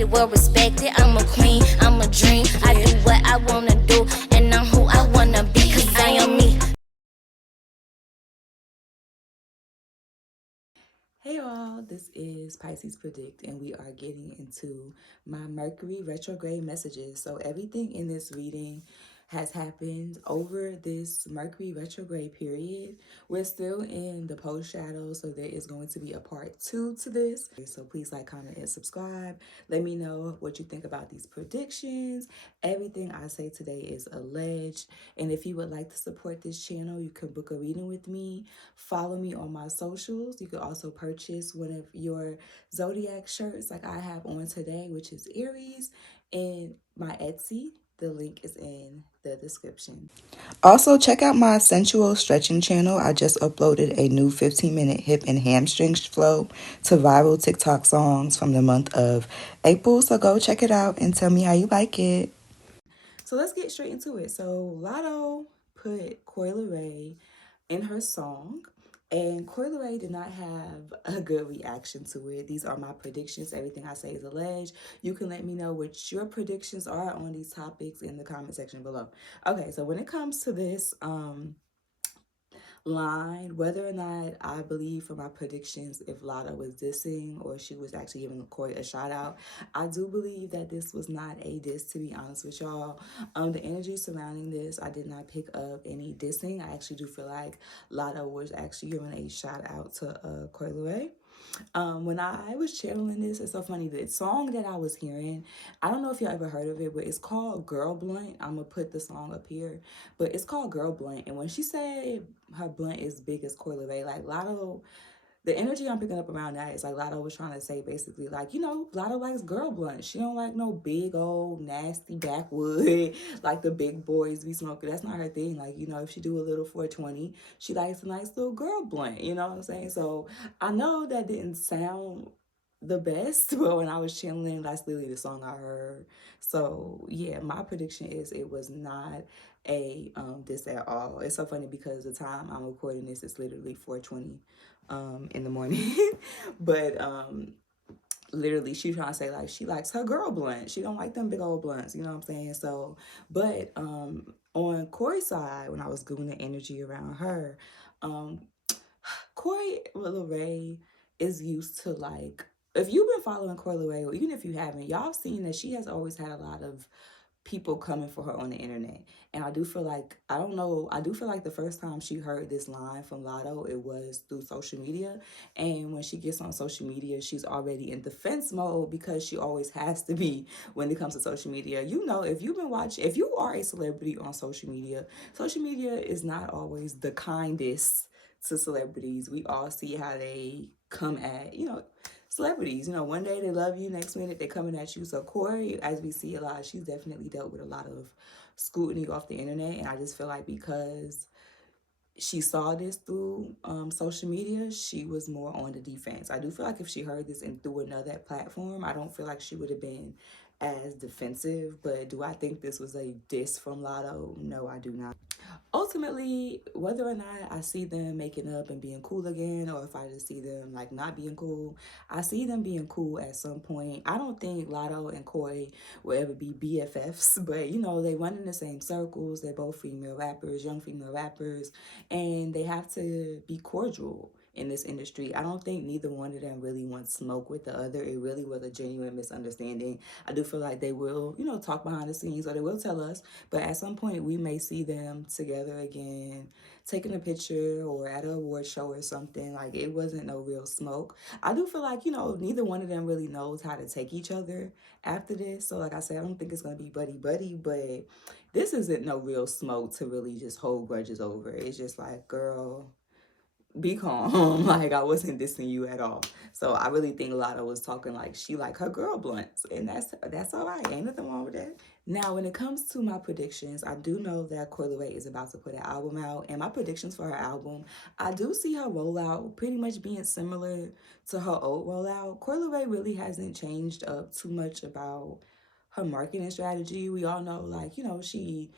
the world respect it. I'm a queen, I'm a dream. I do what I wanna do, and I'm who I wanna be, cause I am me. Hey all, this is Pisces Predict, and we are getting into my Mercury retrograde messages. So everything in this reading has happened over this Mercury retrograde period. We're still in the post shadow, so there is going to be a part 2 to this. So please like, comment, and subscribe. Let me know what you think about these predictions. Everything I say today is alleged, and if you would like to support this channel, you can book a reading with me. Follow me on my socials. You can also purchase one of your zodiac shirts like I have on today, which is Aries, and my Etsy. The link is in the description. Also, check out my sensual stretching channel. I just uploaded a new 15-minute hip and hamstring flow to viral TikTok songs from the month of April. So go check it out and tell me how you like it. So let's get straight into it. So Latto put Kroy Leray in her song, and Kroy Leray did not have a good reaction to it. These are my predictions. Everything I say is alleged. You can let me know what your predictions are on these topics in the comment section below. Okay, so when it comes to this line, whether or not I believe for my predictions if Latto was dissing or she was actually giving Kroy a shout out, I do believe that this was not a diss, to be honest with y'all. The energy surrounding this, I did not pick up any dissing. I actually do feel like Latto was actually giving a shout out to Kroy Leray. When I was channeling this, it's so funny. The song that I was hearing, I don't know if y'all ever heard of it, but it's called Girl Blunt. I'm gonna put the song up here, but it's called Girl Blunt. And when she said her blunt is big as Kroy Leray, like Latto, the energy I'm picking up around that is like Latto was trying to say basically like, you know, Latto likes girl blunt. She don't like no big old nasty backwood like the big boys be smoking. That's not her thing. Like, you know, if she do a little 420, she likes a nice little girl blunt, you know what I'm saying? So I know that didn't sound the best, but when I was channeling, that's literally the song I heard. So yeah, my prediction is it was not a this at all. It's so funny because the time I'm recording this is literally 4:20 in the morning. But literally she trying to say like she likes her girl blunt. She don't like them big old blunts, you know what I'm saying? So, but on Kroy's side, when I was googling the energy around her, um Kroy Leray is used to like, if you've been following Kroy Leray, or even if you haven't, y'all have seen that she has always had a lot of people coming for her on the internet. And I do feel like, I don't know, I do feel like the first time she heard this line from Latto, it was through social media. And when she gets on social media, she's already in defense mode because she always has to be when it comes to social media. You know, if you've been watching, if you are a celebrity on social media is not always the kindest to celebrities. We all see how they come at, you know, celebrities. You know, one day they love you, next minute they coming at you. So Kroy, as we see a lot, she's definitely dealt with a lot of scrutiny off the internet. And I just feel like because she saw this through social media, she was more on the defense. I do feel like if she heard this and through another platform, I don't feel like she would have been as defensive. But do I think this was a diss from Latto? No, I do not. Ultimately, whether or not I see them making up and being cool again, or if I just see them like not being cool, I see them being cool at some point. I don't think Latto and Kroy will ever be BFFs, but you know, they run in the same circles. They're both female rappers, young female rappers, and they have to be cordial in this industry. I don't think neither one of them really wants smoke with the other. It really was a genuine misunderstanding. I do feel like they will, you know, talk behind the scenes, or they will tell us, but at some point we may see them together again, taking a picture or at an award show or something. Like, it wasn't no real smoke. I do feel like, you know, neither one of them really knows how to take each other after this. So like I said, I don't think it's going to be buddy-buddy, but this isn't no real smoke to really just hold grudges over. It's just like, girl, be calm. Like, I wasn't dissing you at all. So I really think Latto was talking like she like her girl blunts, and that's all right. Ain't nothing wrong with that. Now, when it comes to my predictions, I do know that Kroy Leray is about to put an album out, and my predictions for her album, I do see her rollout pretty much being similar to her old rollout. Kroy Leray really hasn't changed up too much about her marketing strategy. We all know, like, you know, she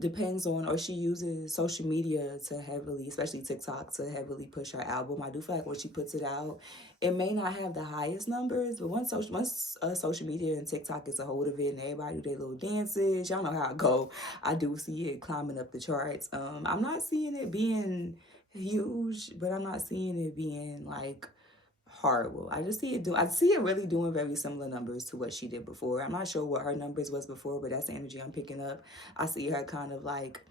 depends on, or she uses social media to heavily, especially TikTok, to heavily push her album. I do feel like when she puts it out, it may not have the highest numbers, but once social media and TikTok gets a hold of it and everybody do their little dances, y'all know how it go. I do see it climbing up the charts. I'm not seeing it being huge, but I'm not seeing it being like horrible. I see it really doing very similar numbers to what she did before. I'm not sure what her numbers was before, but that's the energy I'm picking up. I see her kind of like,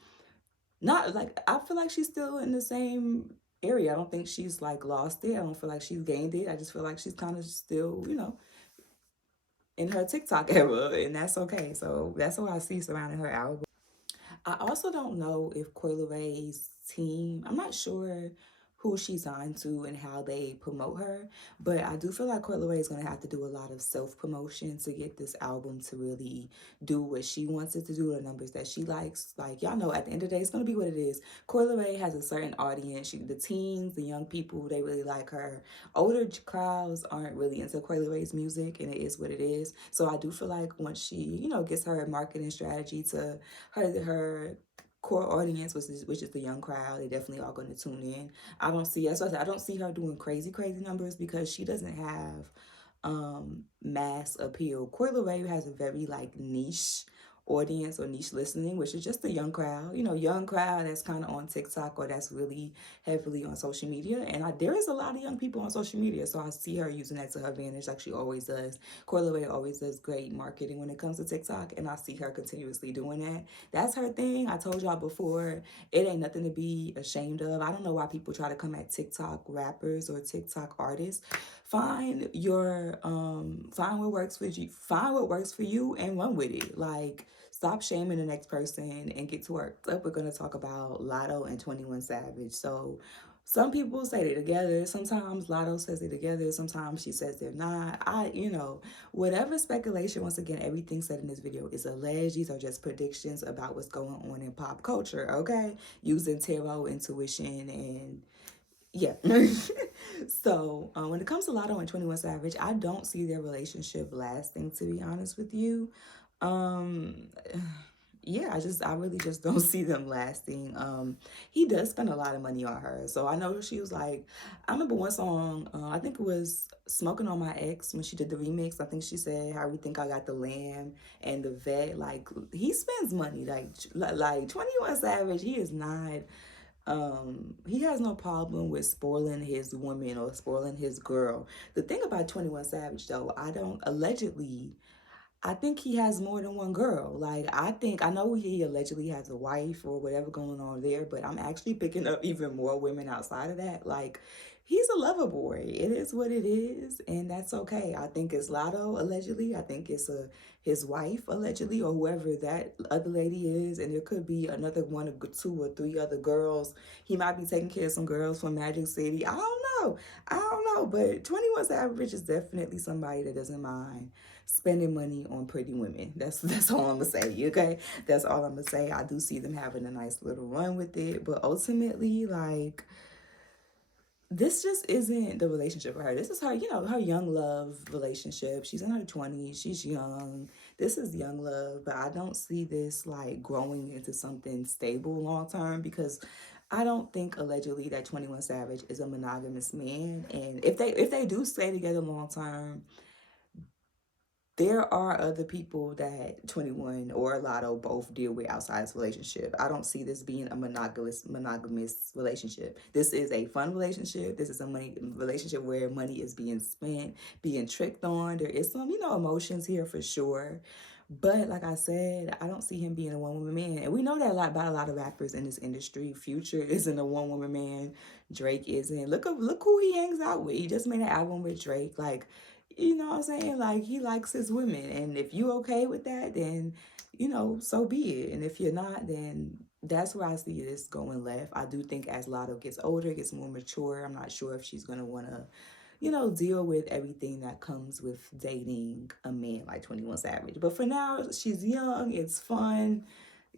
not like, I feel like she's still in the same area. I don't think she's like lost it. I don't feel like she's gained it. I just feel like she's kind of still, in her TikTok era, and that's okay. So that's what I see surrounding her album. I also don't know if Ray's team, I'm not sure who she signed to and how they promote her, but I do feel like Ray is going to have to do a lot of self-promotion to get this album to really do what she wants it to do, the numbers that she likes. Like, y'all know, at the end of the day, it's going to be what it is. Ray has a certain audience. The teens, the young people, they really like her. Older crowds aren't really into Ray's music, and it is what it is. So I do feel like once she, gets her marketing strategy to her core audience, which is the young crowd, they definitely are going to tune in. I don't see, as I said, I don't see her doing crazy numbers because she doesn't have mass appeal. Leray has a very like niche audience or niche listening, which is just the young crowd, young crowd that's kind of on TikTok or that's really heavily on social media. And there is a lot of young people on social media, so I see her using that to her advantage like she always does. Leray always does great marketing when it comes to TikTok, and I see her continuously doing that. That's her thing. I told y'all before, it ain't nothing to be ashamed of. I don't know why people try to come at TikTok rappers or TikTok artists. Find what works for you. Find what works for you and run with it. Like, stop shaming the next person and get to work. So we're gonna talk about Latto and 21 Savage. So some people say they're together. Sometimes Latto says they're together. Sometimes she says they're not. Whatever speculation, once again, everything said in this video is alleged. These are just predictions about what's going on in pop culture, okay? Using tarot, intuition, and yeah. So when it comes to Latto and 21 Savage, I don't see their relationship lasting, to be honest with you. Um, yeah, I really just don't see them lasting. He does spend a lot of money on her. So I know she was like, I remember one song, I think it was Smoking on My Ex when she did the remix. I think she said, How We Think I Got the Lamb and the Vet. Like, he spends money. Like 21 Savage, he is not he has no problem with spoiling his woman or spoiling his girl. The thing about 21 Savage though, I think he has more than one girl. Like, I know he allegedly has a wife or whatever going on there, but I'm actually picking up even more women outside of that. Like, he's a lover boy. It is what it is, and that's okay. I think it's Latto, allegedly. I think it's his wife, allegedly, or whoever that other lady is, and there could be another one or two or three other girls. He might be taking care of some girls from Magic City. I don't know, but 21 Savage is definitely somebody that doesn't mind spending money on pretty women. That's all I'm gonna say, okay? That's all I'm gonna say. I do see them having a nice little run with it, but ultimately, like, this just isn't the relationship for her. This is her, her young love relationship. She's in her 20s. She's young. This is young love, but I don't see this like growing into something stable long term because I don't think allegedly that 21 Savage is a monogamous man. And if they do stay together long term, there are other people that 21 or Latto both deal with outside this relationship. I don't see this being a monogamous relationship. This is a fun relationship. This is a money relationship where money is being spent, being tricked on. There is some, emotions here for sure. But like I said, I don't see him being a one-woman man. And we know that about a lot of rappers in this industry. Future isn't a one-woman man. Drake isn't. Look who he hangs out with. He just made an album with Drake. Like, you know what I'm saying? Like, he likes his women. And if you okay with that, then, so be it. And if you're not, then that's where I see this going left. I do think as Latto gets older, gets more mature, I'm not sure if she's going to want to, deal with everything that comes with dating a man like 21 Savage. But for now, she's young. It's fun.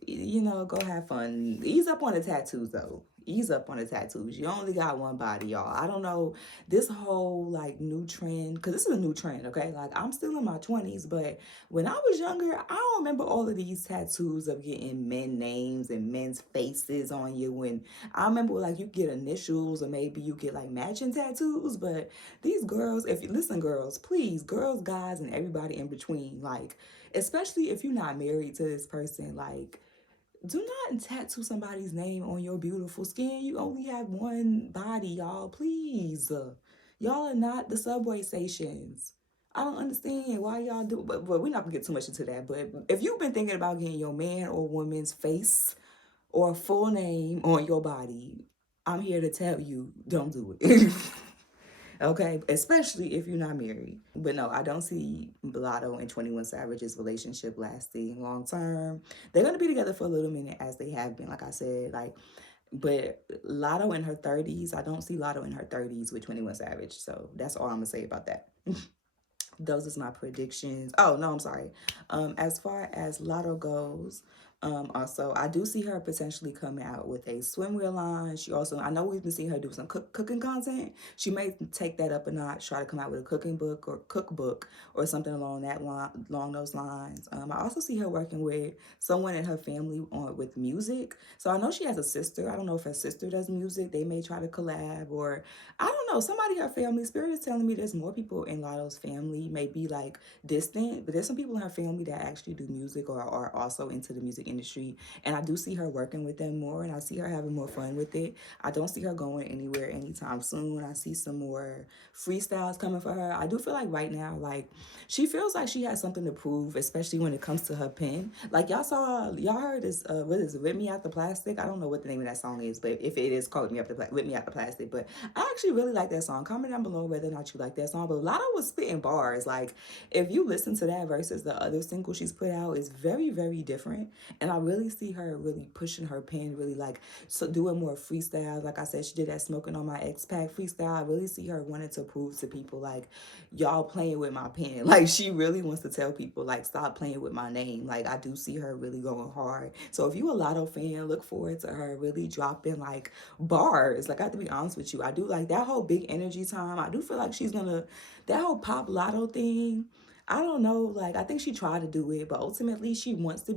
Go have fun. Ease up on the tattoos, though. ease up on the tattoos. You only got one body, y'all. I don't know this whole like new trend, because this is a new trend, okay? Like I'm still in my 20s, but when I was younger, I don't remember all of these tattoos of getting men names and men's faces on you. And I remember like you get initials or maybe you get like matching tattoos, but these girls, if you listen, girls, please, girls, guys, and everybody in between, like, especially if you're not married to this person, like, do not tattoo somebody's name on your beautiful skin. You only have one body, y'all. Please. Y'all are not the subway stations. I don't understand why y'all do, but we're not gonna get too much into that. But if you've been thinking about getting your man or woman's face or full name on your body, I'm here to tell you, don't do it. Okay, especially if you're not married. But no, I don't see Latto and 21 Savage's relationship lasting long term. They're gonna be together for a little minute as they have been, like I said. Like, but Latto in her 30s, I don't see Latto in her 30s with 21 Savage. So that's all I'm gonna say about that. Those is my predictions. Oh no, I'm sorry. As far as Lotto goes, also I do see her potentially coming out with a swimwear line. She also, I know we've been seeing her do some cooking content. She may take that up a notch, try to come out with a cooking book or cookbook or something along that line, along those lines. I also see her working with someone in her family on with music. So I know she has a sister. I don't know if her sister does music. They may try to collab, or I don't know. Somebody in her family, Spirit is telling me there's more people in Lotto's family, may be like distant, but there's some people in her family that actually do music or are also into the music industry. And I do see her working with them more, and I see her having more fun with it. I don't see her going anywhere anytime soon. I see some more freestyles coming for her. I do feel like right now, like she feels like she has something to prove, especially when it comes to her pen. Like y'all heard this, what is it, Rip Me Out the Plastic? I don't know what the name of that song is, but if it is called Rip Me Out the Plastic. But I actually really like that song. Comment down below whether or not you like that song. But Latto was spitting bars. Like, if you listen to that versus the other single she's put out, is very, very different. And I really see her really pushing her pen, really like so doing more freestyles. Like I said, she did that Smoking on My X-Pac freestyle. I really see her wanting to prove to people like, y'all playing with my pen. Like, she really wants to tell people like, stop playing with my name. Like, I do see her really going hard. So if you a Latto fan, look forward to her really dropping like bars. Like, I have to be honest with you, I do like that whole big energy time. I do feel like she's gonna, that whole pop Latto thing, I don't know, like I think she tried to do it, but ultimately she wants to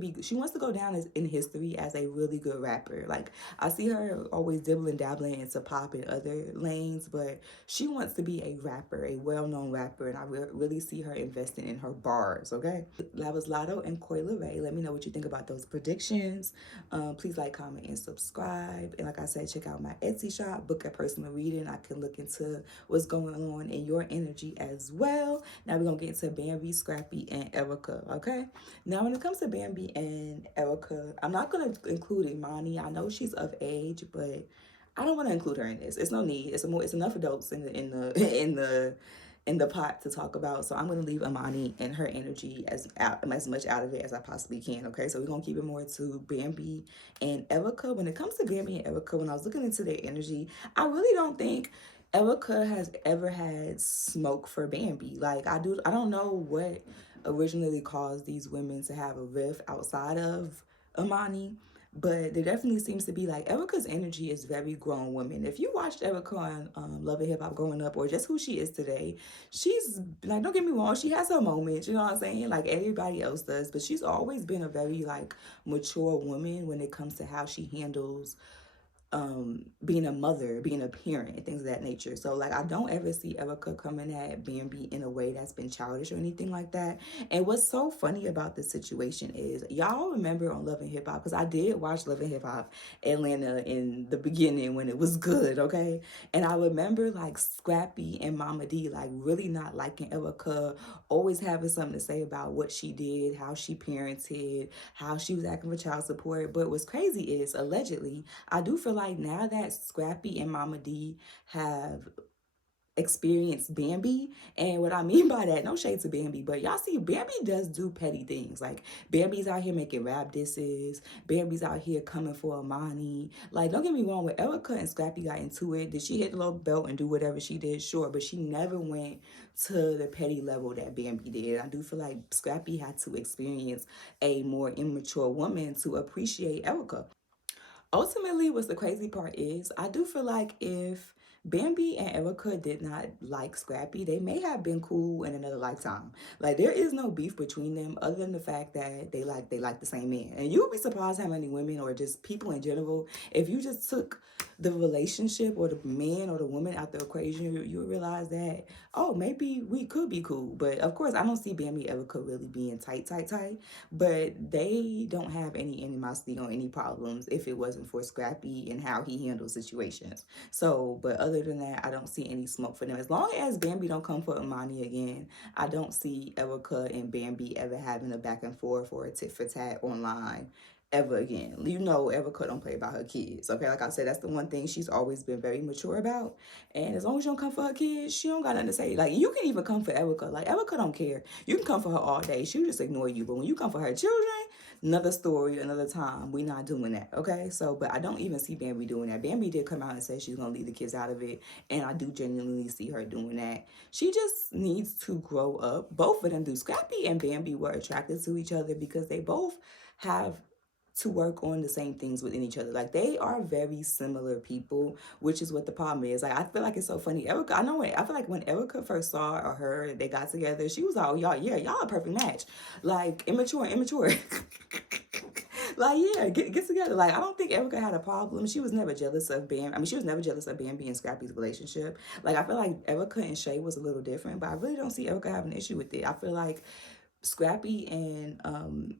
go down as in history as a really good rapper. Like, I see her always dibbling dabbling into pop in other lanes, but she wants to be a rapper, a well-known rapper, and I really see her investing in her bars. Okay, that was Latto and Kroy Leray. Let me know what you think about those predictions. Please like, comment, and subscribe. And like I said, check out my Etsy shop, book a personal reading. I can look into what's going on in your energy as well. Now we're gonna get into Bambi, Scrappy, and Erica. Okay. Now when it comes to Bambi and Erica, I'm not gonna include Imani. I know she's of age, but I don't want to include her in this. It's no need. It's enough adults in the in the pot to talk about. So I'm gonna leave Imani and her energy as much out of it as I possibly can. Okay, so we're gonna keep it more to Bambi and Erica. When it comes to Bambi and Erica, when I was looking into their energy, I really don't think Erica has ever had smoke for Bambi. Like, I don't know what originally caused these women to have a rift outside of Imani. But there definitely seems to be like Erica's energy is very grown woman. If you watched Erica on Love and Hip Hop growing up, or just who she is today, she's like, don't get me wrong, she has her moments, you know what I'm saying? Like everybody else does, but she's always been a very like mature woman when it comes to how she handles being a mother, being a parent, and things of that nature. So like I don't ever see Erica coming at Bambi in a way that's been childish or anything like that. And what's so funny about this situation is, y'all remember on Love and Hip Hop, because I did watch Love and Hip Hop Atlanta in the beginning when it was good, okay? And I remember like Scrappy and Mama D like really not liking Erica, always having something to say about what she did, how she parented, how she was acting for child support. But what's crazy is, allegedly, I do feel like now that Scrappy and Mama D have experienced Bambi, and what I mean by that, no shade to Bambi, but y'all see Bambi does do petty things. Like Bambi's out here making rap disses, Bambi's out here coming for Amani. Like, don't get me wrong, when Erica and Scrappy got into it, did she hit the low belt and do whatever she did? Sure, but she never went to the petty level that Bambi did. I do feel like Scrappy had to experience a more immature woman to appreciate Erica. Ultimately, what's the crazy part is, I do feel like if Bambi and Erica did not like Scrappy, they may have been cool in another lifetime. Like there is no beef between them other than the fact that they like the same man. And you'll be surprised how many women or just people in general, if you just took the relationship or the man or the woman out the equation, you realize that, oh, maybe we could be cool. But of course, I don't see Bambi and Erica really being tight. But they don't have any animosity or any problems if it wasn't for Scrappy and how he handles situations. So, but other than that, I don't see any smoke for them. As long as Bambi don't come for Imani again, I don't see Erica and Bambi ever having a back and forth or a tit for tat online ever again. You know, Erica don't play about her kids. Okay, like I said, that's the one thing she's always been very mature about. And as long as you don't come for her kids, she don't got nothing to say. Like you can even come for Erica. Like Erica don't care. You can come for her all day. She'll just ignore you. But when you come for her children, another story, another time. We not doing that. Okay. So, but I don't even see Bambi doing that. Bambi did come out and say she's gonna leave the kids out of it. And I do genuinely see her doing that. She just needs to grow up. Both of them do. Scrappy and Bambi were attracted to each other because they both have to work on the same things within each other. Like they are very similar people, which is what the problem is. Like I feel like it's so funny. Erica, I feel like when Erica first saw or heard they got together, she was like, oh y'all a perfect match. Like immature. Like yeah, get together. Like I don't think Erica had a problem. She was never jealous of Bambi. I mean, she was never jealous of Bambi and Scrappy's relationship. Like I feel like Erica and Shay was a little different, but I really don't see Erica having an issue with it. I feel like Scrappy and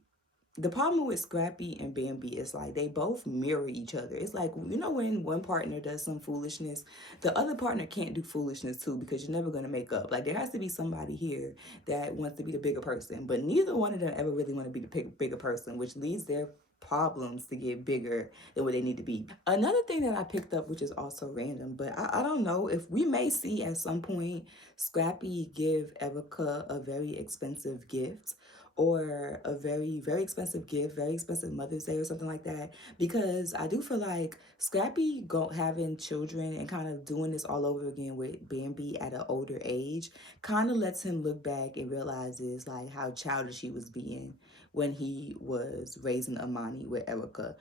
the problem with Scrappy and Bambi is like they both mirror each other. It's like, you know, when one partner does some foolishness, the other partner can't do foolishness too because you're never going to make up. Like there has to be somebody here that wants to be the bigger person, but neither one of them ever really want to be the bigger person, which leads their problems to get bigger than what they need to be. Another thing that I picked up, which is also random, but I don't know if we may see at some point Scrappy give Erica a very expensive gift or a very expensive gift, very expensive Mother's Day or something like that. Because I do feel like Scrappy having children and kind of doing this all over again with Bambi at an older age kind of lets him look back and realizes like how childish he was being when he was raising Imani with Erica.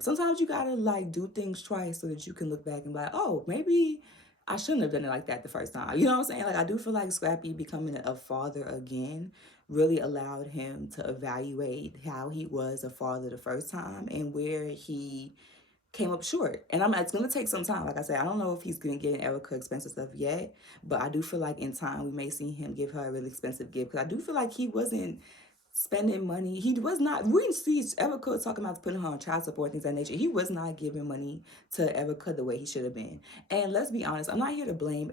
Sometimes you gotta like do things twice so that you can look back and be like, oh, maybe I shouldn't have done it like that the first time. You know what I'm saying? Like I do feel like Scrappy becoming a father again really allowed him to evaluate how he was a father the first time and where he came up short. And it's gonna take some time. Like I said, I don't know if he's gonna get Erica expensive stuff yet, but I do feel like in time we may see him give her a really expensive gift. Because I do feel like he wasn't spending money. He was not, we didn't see Erica talking about putting her on child support, things of that nature. He was not giving money to Erica the way he should have been. And let's be honest, I'm not here to blame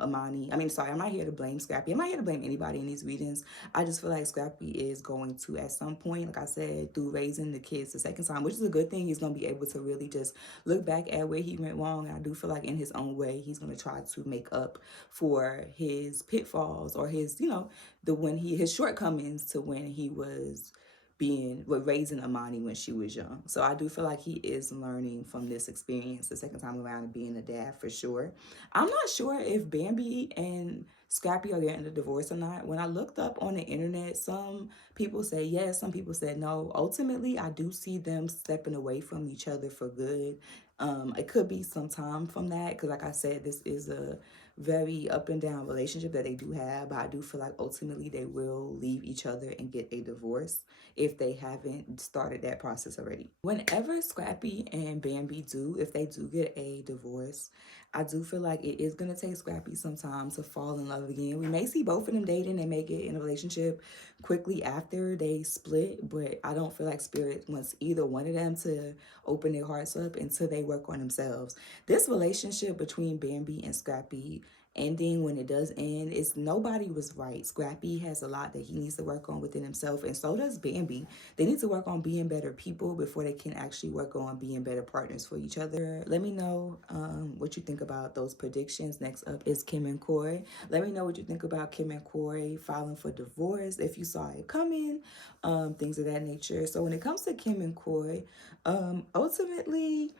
Imani. I'm not here to blame Scrappy. I'm not here to blame anybody in these readings. I just feel like Scrappy is going to, at some point, like I said, through raising the kids the second time, which is a good thing, he's going to be able to really just look back at where he went wrong. And I do feel like in his own way, he's going to try to make up for his pitfalls or his, his shortcomings to when he was raising Imani when she was young. So I do feel like he is learning from this experience the second time around and being a dad for sure. I'm not sure if Bambi and Scrappy are getting a divorce or not. When I looked up on the internet, some people say yes, some people said no. Ultimately, I do see them stepping away from each other for good. It could be some time from that because, like I said, this is a very up and down relationship that they do have, but I do feel like ultimately they will leave each other and get a divorce if they haven't started that process already. Whenever Scrappy and Bambi if they do get a divorce, I do feel like it is going to take Scrappy some time to fall in love again. We may see both of them dating and may get in a relationship quickly after they split, but I don't feel like Spirit wants either one of them to open their hearts up until they work on themselves. This relationship between Bambi and Scrappy ending, when it does end, nobody was right. Scrappy has a lot that he needs to work on within himself, and so does Bambi. They need to work on being better people before they can actually work on being better partners for each other. Let me know what you think about those predictions. Next up is Kim and Kroy. Let me know what you think about Kim and Kroy filing for divorce, if you saw it coming, things of that nature. So when it comes to Kim and Kroy, ultimately,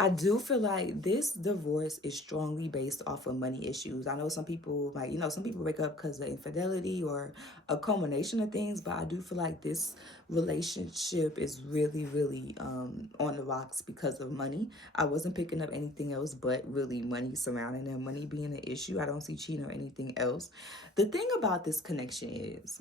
I do feel like this divorce is strongly based off of money issues. I know some people, like, some people break up because of infidelity or a culmination of things, but I do feel like this relationship is really, really on the rocks because of money. I wasn't picking up anything else but really money surrounding them, money being an issue. I don't see cheating or anything else. The thing about this connection is,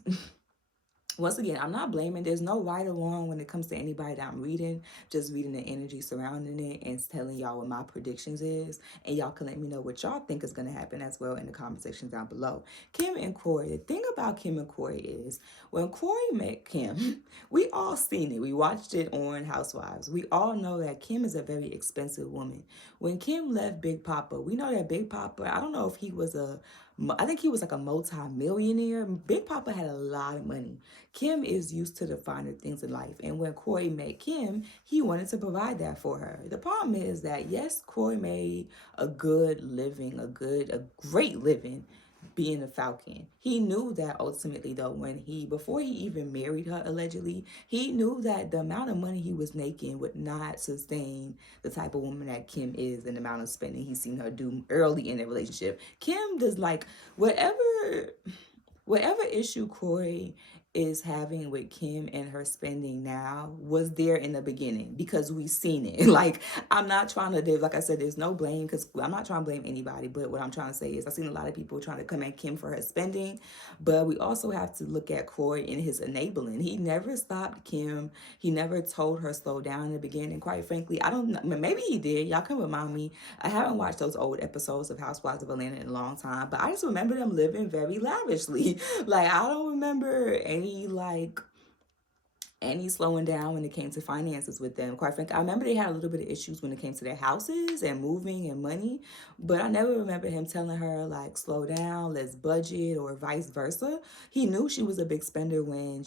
once again, I'm not blaming. There's no right or wrong when it comes to anybody that I'm reading. Just reading the energy surrounding it and telling y'all what my predictions is. And y'all can let me know what y'all think is going to happen as well in the comment section down below. Kim and Kroy. The thing about Kim and Kroy is when Kroy met Kim, we all seen it. We watched it on Housewives. We all know that Kim is a very expensive woman. When Kim left Big Papa, we know that Big Papa, I don't know if he was I think he was like a multi-millionaire. Big Papa had a lot of money. Kim is used to the finer things in life. And when Kroy met Kim, he wanted to provide that for her. The problem is that, yes, Kroy made a good living, a great living being a Falcon. He knew that ultimately, though, before he even married her, allegedly, he knew that the amount of money he was making would not sustain the type of woman that Kim is and the amount of spending he's seen her do early in the relationship. Kim does like whatever issue Kroy is having with Kim and her spending now was there in the beginning because we've seen it. Like, I'm not trying to, like I said, there's no blame because I'm not trying to blame anybody. But what I'm trying to say is I've seen a lot of people trying to come at Kim for her spending. But we also have to look at Kroy in his enabling. He never stopped Kim. He never told her slow down in the beginning. Quite frankly, I don't know. Maybe he did. Y'all can remind me. I haven't watched those old episodes of Housewives of Atlanta in a long time. But I just remember them living very lavishly. Like, I don't remember any slowing down when it came to finances with them. Quite frankly, I remember they had a little bit of issues when it came to their houses and moving and money, but I never remember him telling her, like, slow down, let's budget, or vice versa. He knew she was a big spender when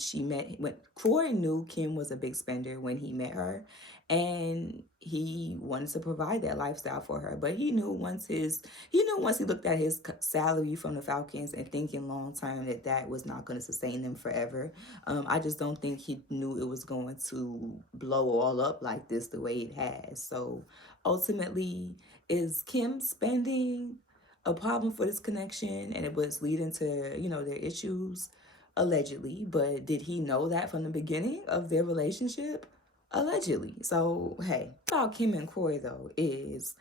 Kroy knew Kim was a big spender when he met her, and he wanted to provide that lifestyle for her. But he knew once he looked at his salary from the Falcons and thinking long term that was not going to sustain them forever. I just don't think he knew it was going to blow all up like this the way it has. So ultimately, is Kim spending a problem for this connection, and it was leading to, their issues? Allegedly. But did he know that from the beginning of their relationship? Allegedly. So, hey, about Kim and Kroy, though, is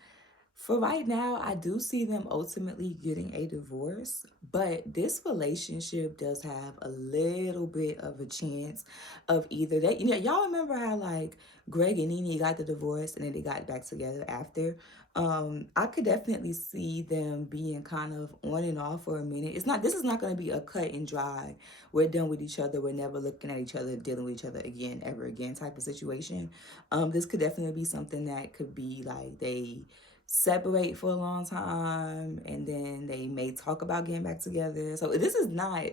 for right now, I do see them ultimately getting a divorce, but this relationship does have a little bit of a chance of either that. Y'all remember how, like, Greg and Nene got the divorce and then they got back together after? I could definitely see them being kind of on and off for a minute. This is not going to be a cut and dry, we're done with each other, we're never looking at each other, dealing with each other again, ever again type of situation. This could definitely be something that could be like they separate for a long time and then they may talk about getting back together. So this is not,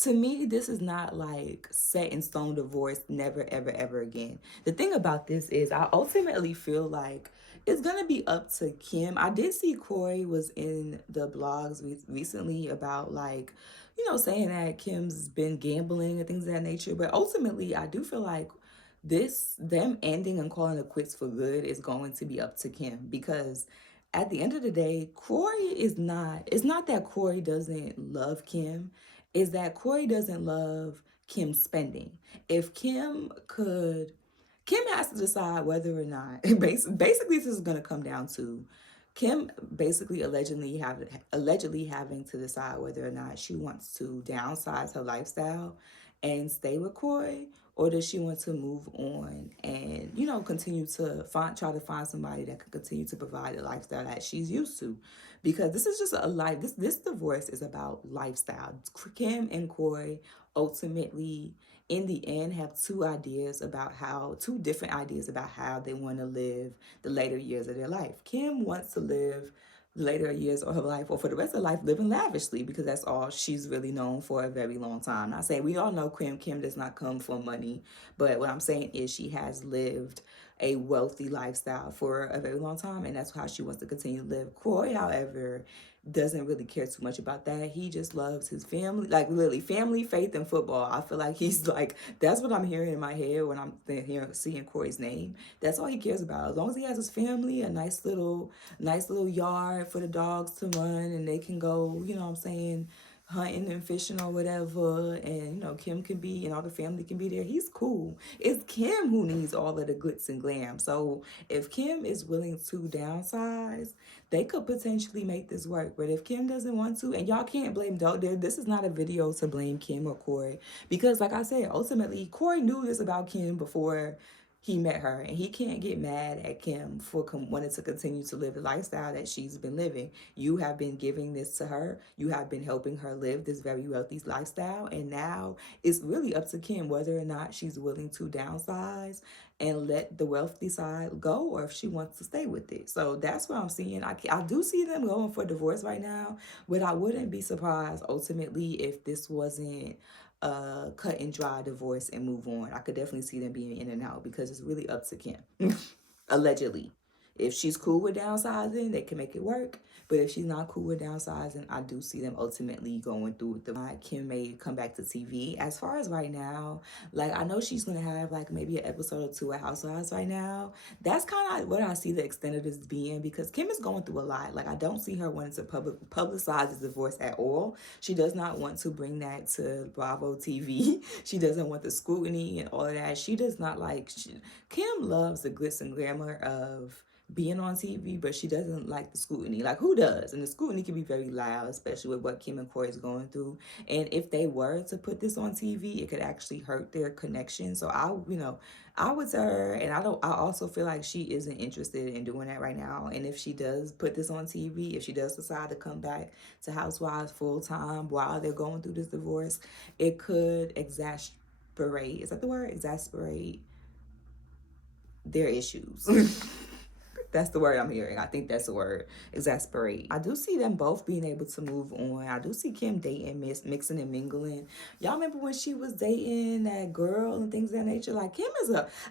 to me, this is not like set in stone divorce, never ever ever again. The thing about this is I ultimately feel like it's gonna be up to Kim. I did see Kroy was in the blogs recently about, like, saying that Kim's been gambling and things of that nature, but ultimately I do feel like them ending and calling it quits for good is going to be up to Kim, because at the end of the day, it's not that Kroy doesn't love Kim, is that Kroy doesn't love Kim spending. If Kim has to decide whether or not, basically this is going to come down to Kim basically allegedly having to decide whether or not she wants to downsize her lifestyle and stay with Kroy, or does she want to move on and, continue to try to find somebody that can continue to provide the lifestyle that she's used to? Because this is just a life, this divorce is about lifestyle. Kim and Kroy ultimately, in the end, have two different ideas about how they want to live the later years of their life. Kim wants to live later years of her life, or for the rest of her life, living lavishly, because that's all she's really known for a very long time. Not saying, we all know Kim does not come from money, but what I'm saying is she has lived a wealthy lifestyle for a very long time, and that's how she wants to continue to live. Kroy, however, doesn't really care too much about that. He just loves his family, like literally family, faith, and football. I feel like he's like, that's what I'm hearing in my head when I'm hearing seeing Kroy's name. That's all he cares about. As long as he has his family, a nice little yard for the dogs to run, and they can go, you know what I'm saying, hunting and fishing or whatever, and you know Kim can be and all the family can be there. He's cool. It's Kim who needs all of the glitz and glam. So if Kim is willing to downsize, they could potentially make this work. But if Kim doesn't want to, and y'all can't blame this is not a video to blame Kim or Kroy, because like I said, ultimately Kroy knew this about Kim before he met her, and he can't get mad at Kim for wanting to continue to live the lifestyle that she's been living. You have been giving this to her. You have been helping her live this very wealthy lifestyle, and now it's really up to Kim whether or not she's willing to downsize and let the wealthy side go, or if she wants to stay with it. So that's what I'm seeing. I do see them going for divorce right now, but I wouldn't be surprised ultimately if this wasn't cut and dry divorce and move on. I could definitely see them being in and out because it's really up to Kim. Allegedly. If she's cool with downsizing, they can make it work. But if she's not cool with downsizing, I do see them ultimately going through the Kim may come back to TV. As far as right now, like I know she's gonna have like maybe an episode or two of Housewives right now. That's kind of what I see the extent of this being, because Kim is going through a lot. Like I don't see her wanting to publicize this divorce at all. She does not want to bring that to Bravo TV. She doesn't want the scrutiny and all of that. She does not like. Kim loves the glitz and glamour of being on TV, but she doesn't like the scrutiny. Like who does? And the scrutiny can be very loud, especially with what Kim and Kroy is going through. And if they were to put this on TV, it could actually hurt their connection. So I would tell her, and I also feel like she isn't interested in doing that right now. And if she does put this on TV, if she does decide to come back to Housewives full time while they're going through this divorce, it could exasperate. Is that the word? Exasperate their issues. That's the word I'm hearing. I think that's the word. Exasperate. I do see them both being able to move on. I do see Kim dating, mixing and mingling. Y'all remember when she was dating that girl and things of that nature? Like Kim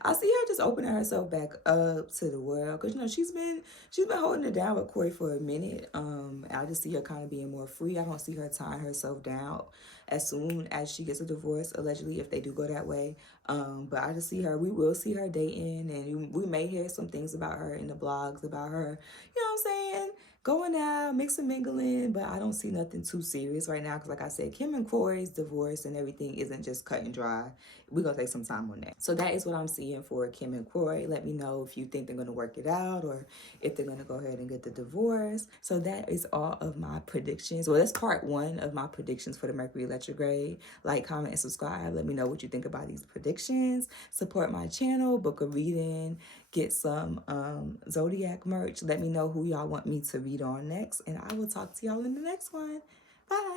I see her just opening herself back up to the world, because you know she's been holding it down with Kroy for a minute. I just see her kind of being more free. I don't see her tying herself down as soon as she gets a divorce, allegedly, if they do go that way. But I just see her, we will see her dating, and we may hear some things about her in the blogs about her, you know what I'm saying, going out, mixing, mingling, but I don't see nothing too serious right now, because like I said, Kim and Kroy's divorce and everything isn't just cut and dry. We're going to take some time on that. So that is what I'm seeing for Kim and Kroy. Let me know if you think they're going to work it out, or if they're going to go ahead and get the divorce. So that is all of my predictions. Well, that's part one of my predictions for the Mercury retrograde. Like, comment, and subscribe. Let me know what you think about these predictions. Support my channel, book a reading, get some Zodiac merch. Let me know who y'all want me to read on next, and I will talk to y'all in the next one. Bye.